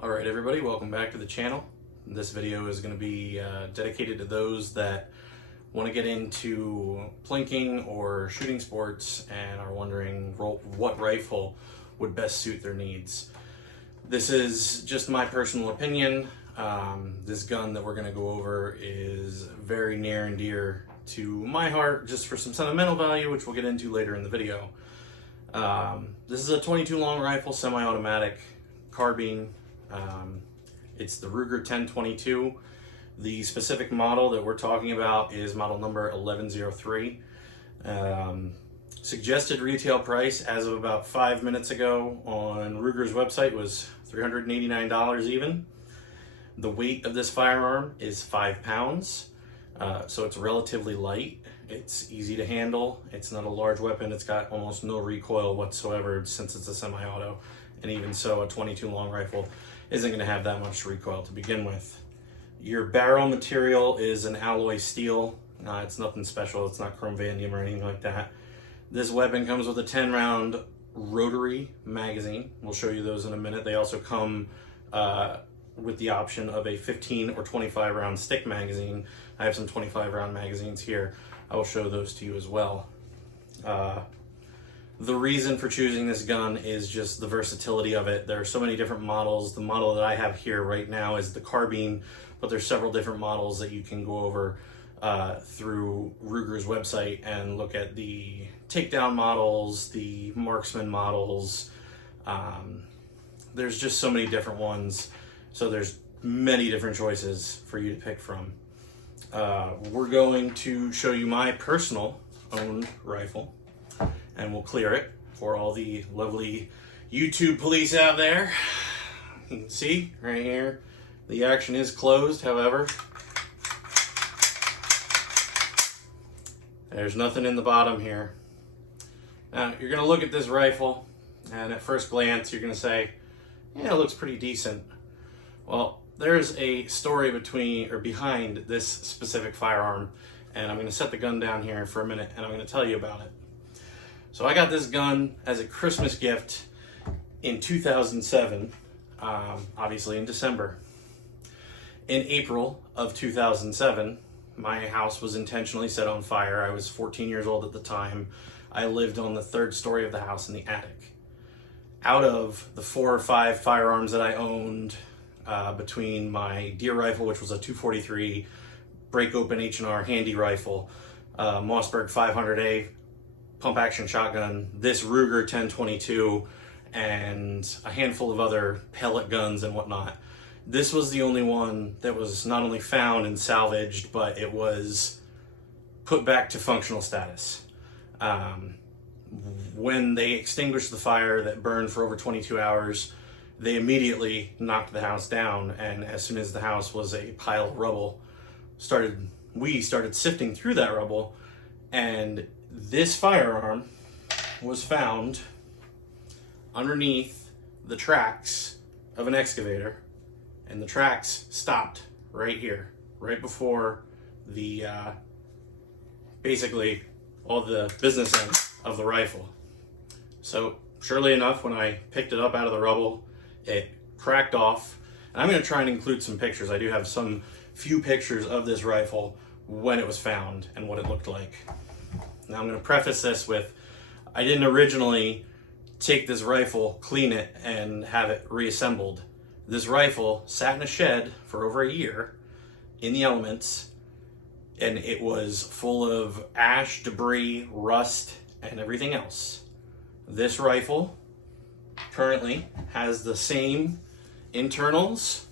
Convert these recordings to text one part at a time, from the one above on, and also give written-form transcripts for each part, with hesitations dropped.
Alright everybody, welcome back to the channel. This video is going to be dedicated to those that want to get into plinking or shooting sports and are wondering what rifle would best suit their needs. This is just my personal opinion. This gun that we're going to go over is very near and dear to my heart just for some sentimental value, which we'll get into later in the video. This is a 22 long rifle, semi-automatic, carbine. It's the Ruger 1022. The specific model that we're talking about is model number 1103. Suggested retail price as of about 5 minutes ago on Ruger's website was $389 even. The weight of this firearm is 5 pounds, so it's relatively light. It's easy to handle. It's not a large weapon. It's got almost no recoil whatsoever since it's a semi-auto, and even so, a 22 long rifle isn't going to have that much recoil to begin with. Your barrel material is an alloy steel. It's nothing special. It's not chrome vanadium or anything like that. This weapon comes with a 10-round rotary magazine. We'll show you those in a minute. They also come with the option of a 15 or 25 round stick magazine. I have some 25 round magazines here. I will show those to you as well. The reason for choosing this gun is just the versatility of it. There are so many different models. The model that I have here right now is the carbine, but there's several different models that you can go over through Ruger's website and look at the takedown models, the marksman models. There's just so many different ones. So there's many different choices for you to pick from. We're going to show you my personal owned rifle, and we'll clear it for all the lovely YouTube police out there. You can see right here, the action is closed, however. There's nothing in the bottom here. Now, you're gonna look at this rifle, and at first glance, you're gonna say, yeah, it looks pretty decent. Well, there's a story behind this specific firearm, and I'm gonna set the gun down here for a minute, and I'm gonna tell you about it. So I got this gun as a Christmas gift in 2007, obviously in December. In April of 2007, my house was intentionally set on fire. I was 14 years old at the time. I lived on the 3rd story of the house in the attic. Out of the 4 or 5 firearms that I owned, between my deer rifle, which was a 243 break open H&R handy rifle, Mossberg 500A pump action shotgun, this Ruger 1022, and a handful of other pellet guns and whatnot. This was the only one that was not only found and salvaged, but it was put back to functional status. When they extinguished the fire that burned for over 22 hours, they immediately knocked the house down, and as soon as the house was a pile of rubble, we started sifting through that rubble, and this firearm was found underneath the tracks of an excavator, and the tracks stopped right here, right before the basically all the business end of the rifle. So surely enough, when I picked it up out of the rubble, it cracked off. And I'm going to try and include some pictures. I do have some few pictures of this rifle when it was found and what it looked like. Now I'm going to preface this with, I didn't originally take this rifle, clean it, and have it reassembled. This rifle sat in a shed for over a year in the elements, and it was full of ash, debris, rust, and everything else. This rifle currently has the same internals,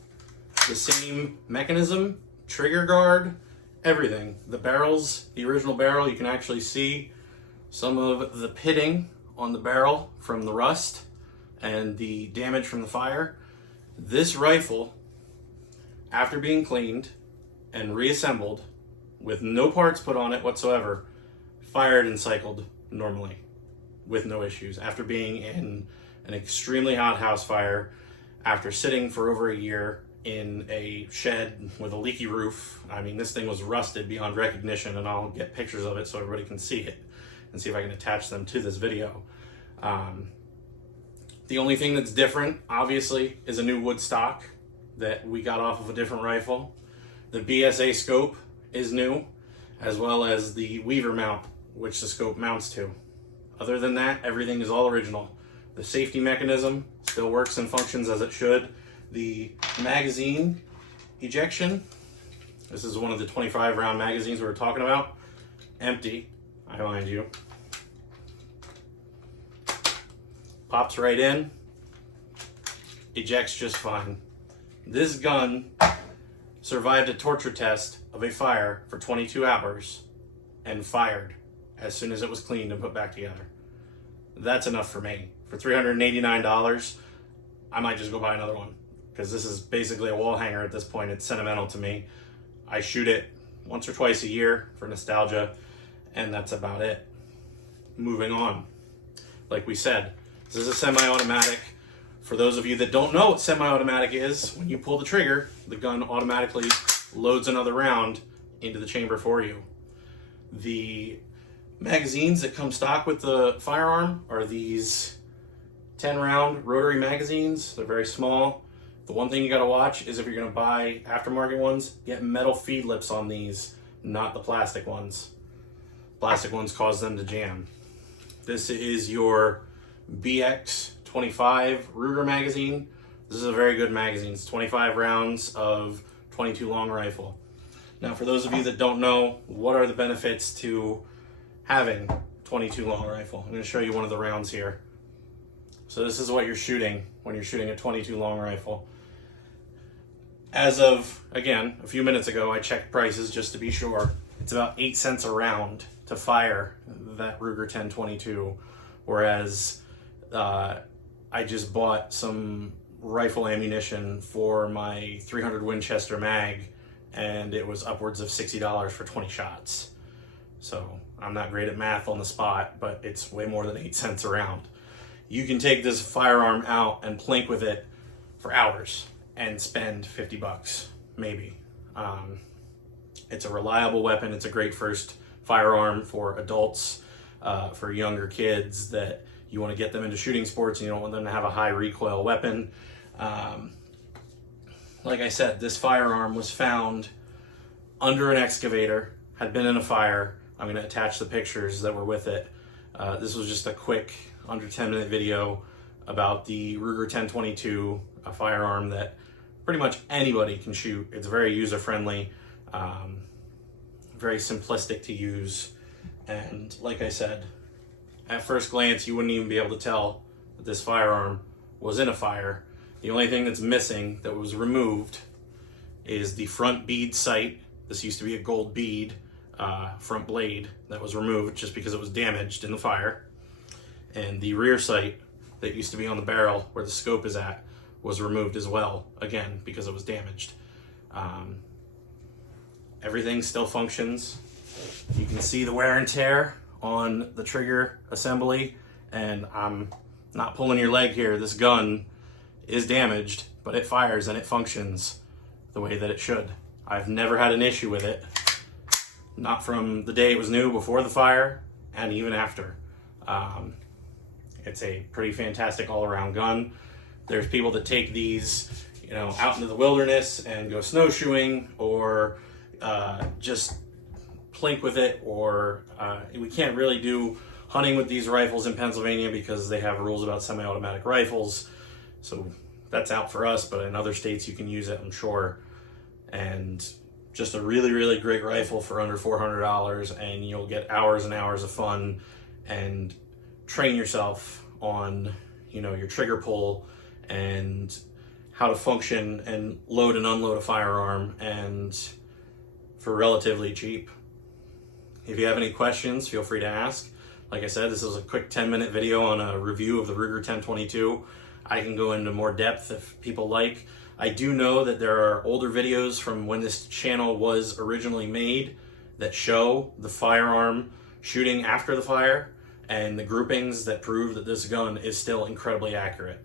the same mechanism, trigger guard, everything. The barrels, the original barrel, you can actually see some of the pitting on the barrel from the rust and the damage from the fire. This rifle, after being cleaned and reassembled with no parts put on it whatsoever, fired and cycled normally with no issues after being in an extremely hot house fire, after sitting for over a year in a shed with a leaky roof. I mean, this thing was rusted beyond recognition, and I'll get pictures of it so everybody can see it and see if I can attach them to this video. The only thing that's different, obviously, is a new wood stock that we got off of a different rifle. The BSA scope is new, as well as the Weaver mount, which the scope mounts to. Other than that, everything is all original. The safety mechanism still works and functions as it should. The magazine ejection, this is one of the 25 round magazines we were talking about, empty, I mind you. Pops right in, ejects just fine. This gun survived a torture test of a fire for 22 hours and fired as soon as it was cleaned and put back together. That's enough for me. For $389, I might just go buy another one, because this is basically a wall hanger at this point. It's sentimental to me. I shoot it once or twice a year for nostalgia, and that's about it. Moving on. Like we said, this is a semi-automatic. For those of you that don't know what semi-automatic is, when you pull the trigger, the gun automatically loads another round into the chamber for you. The magazines that come stock with the firearm are these 10 round rotary magazines. They're very small. The one thing you gotta watch is if you're gonna buy aftermarket ones, get metal feed lips on these, not the plastic ones. Plastic ones cause them to jam. This is your BX25 Ruger magazine. This is a very good magazine. It's 25 rounds of 22 long rifle. Now, for those of you that don't know, what are the benefits to having 22 long rifle? I'm going to show you one of the rounds here. So this is what you're shooting when you're shooting a 22 long rifle. As of, again, a few minutes ago, I checked prices just to be sure. It's about 8 cents a round to fire that Ruger 1022, whereas I just bought some rifle ammunition for my 300 Winchester mag, and it was upwards of $60 for 20 shots. So I'm not great at math on the spot, but it's way more than 8 cents a round. You can take this firearm out and plink with it for hours and spend 50 bucks, maybe. It's a reliable weapon. It's a great first firearm for adults, for younger kids that you want to get them into shooting sports and you don't want them to have a high recoil weapon. Like I said, this firearm was found under an excavator, had been in a fire. I'm going to attach the pictures that were with it. This was just a quick under 10-minute video about the Ruger 1022, a firearm that pretty much anybody can shoot. It's very user-friendly, very simplistic to use, and like I said, at first glance you wouldn't even be able to tell that this firearm was in a fire. The only thing that's missing that was removed is the front bead sight. This used to be a gold bead front blade that was removed just because it was damaged in the fire. And the rear sight that used to be on the barrel where the scope is at was removed as well, again, because it was damaged. Everything still functions. You can see the wear and tear on the trigger assembly, and I'm not pulling your leg here. This gun is damaged, but it fires and it functions the way that it should. I've never had an issue with it, not from the day it was new before the fire and even after. It's a pretty fantastic all-around gun. There's people that take these, out into the wilderness and go snowshoeing, or just plink with it, or we can't really do hunting with these rifles in Pennsylvania because they have rules about semi-automatic rifles. So that's out for us, but in other states you can use it, I'm sure. And just a really, really great rifle for under $400, and you'll get hours and hours of fun and train yourself on, your trigger pull and how to function and load and unload a firearm, and for relatively cheap. If you have any questions, feel free to ask. Like I said, this is a quick 10-minute video on a review of the Ruger 1022. I can go into more depth if people like. I do know that there are older videos from when this channel was originally made that show the firearm shooting after the fire and the groupings that prove that this gun is still incredibly accurate.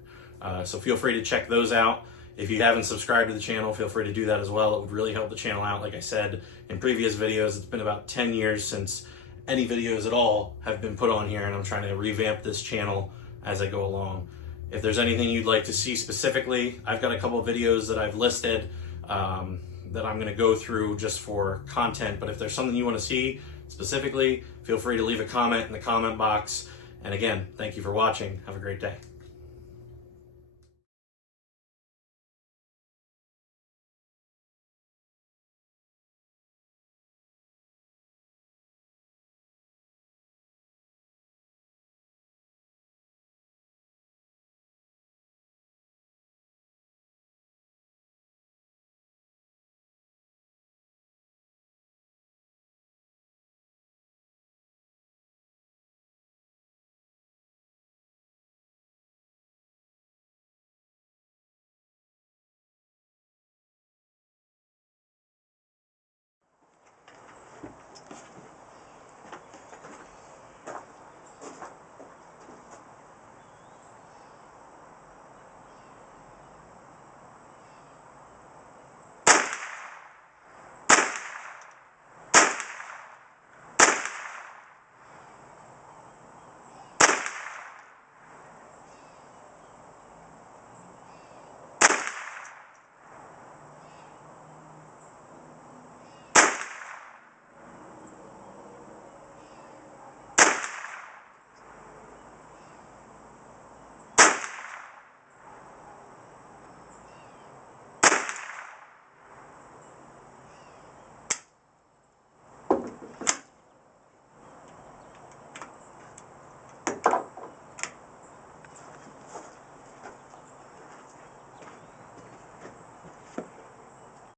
So feel free to check those out. If you haven't subscribed to the channel, feel free to do that as well. It would really help the channel out. Like I said in previous videos, it's been about 10 years since any videos at all have been put on here, and I'm trying to revamp this channel as I go along. If there's anything you'd like to see specifically, I've got a couple of videos that I've listed that I'm gonna go through just for content, but if there's something you wanna see specifically, feel free to leave a comment in the comment box. And again, thank you for watching. Have a great day.